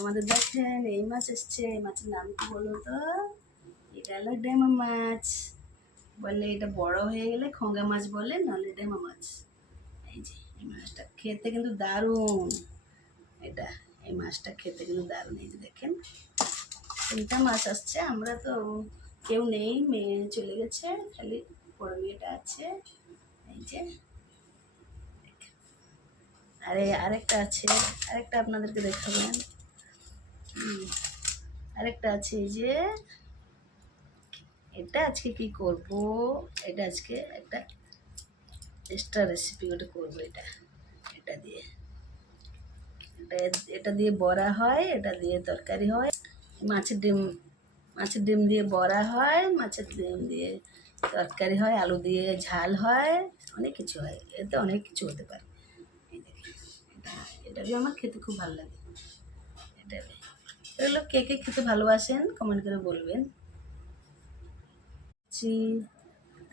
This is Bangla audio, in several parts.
আমাদের দেখেন এই মাছ এসছে। এই মাছের নাম কি বলো তো? এটা হলো ডেমা মাছ। বললে এটা বড় হয়ে গেলে খোঙ্গা মাছ বলে, নাহলে ডেমা মাছ। এই যে এই মাছটা খেতে কিন্তু দারুণ। এটা এই মাছটা খেতে কিন্তু দারুণ। এই যে দেখেন 3টা মাছ আসছে। আমরা তো কেউ নেই, মেয়ে চলে গেছে, খালি বড় মেয়েটা আছে। এই যে আরে আরেকটা আছে, আরেকটা আপনাদেরকে দেখাবেন। আরেকটা আছে এই যে, এটা আজকে কি করব, এটা আজকে একটা এক্সট্রা রেসিপি ওটা করবো। এটা এটা দিয়ে এটা এটা দিয়ে বড়া হয়, এটা দিয়ে তরকারি হয়। মাছের ডিম দিয়ে বড়া হয়, মাছের ডিম দিয়ে তরকারি হয়, আলু দিয়ে ঝাল হয়, অনেক কিছু হয়। এতে অনেক কিছু হতে পারে। এই দেখেন এটা দিয়ে আমার খেতে খুব ভালো লাগে। এটা এগুলো কে কে খেতে ভালোবাসেন কমেন্ট করে বলবেন।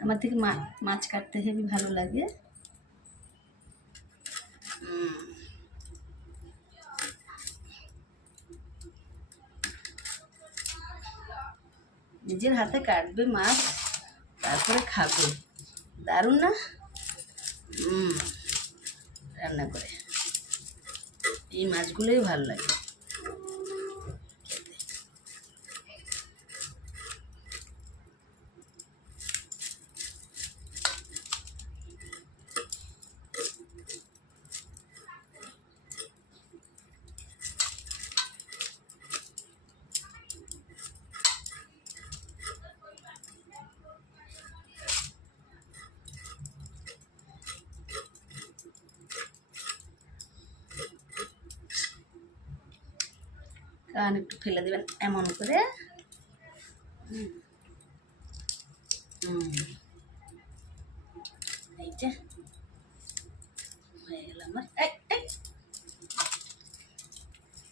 আমার থেকে মাছ কাটতে হেবি ভালো লাগে। নিজের হাতে কাটবে মাছ, তারপরে খাবে, দারুণ না? রান্না করে এই মাছগুলোই ভালো লাগে। কারণ একটু ফেলে দেবেন এমন করে। এই যে হয়ে গেল আমার।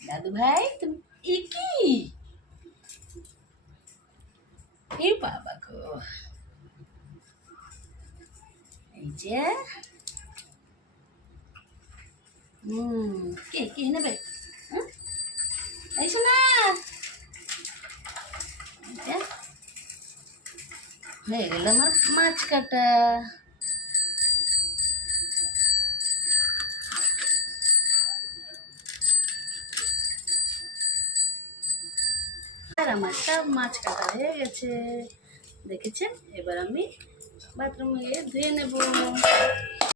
দাদু ভাই তুমি কি এই বাবা গো, এই যে কে কে নেবে? এই শোনা, হয়ে গেল আমার মাছ কাটা। আর আমার সব মাছ কাটা হয়ে গেছে, দেখেছেন? এবার আমি বাথরুমে গিয়ে ধুয়ে নেব।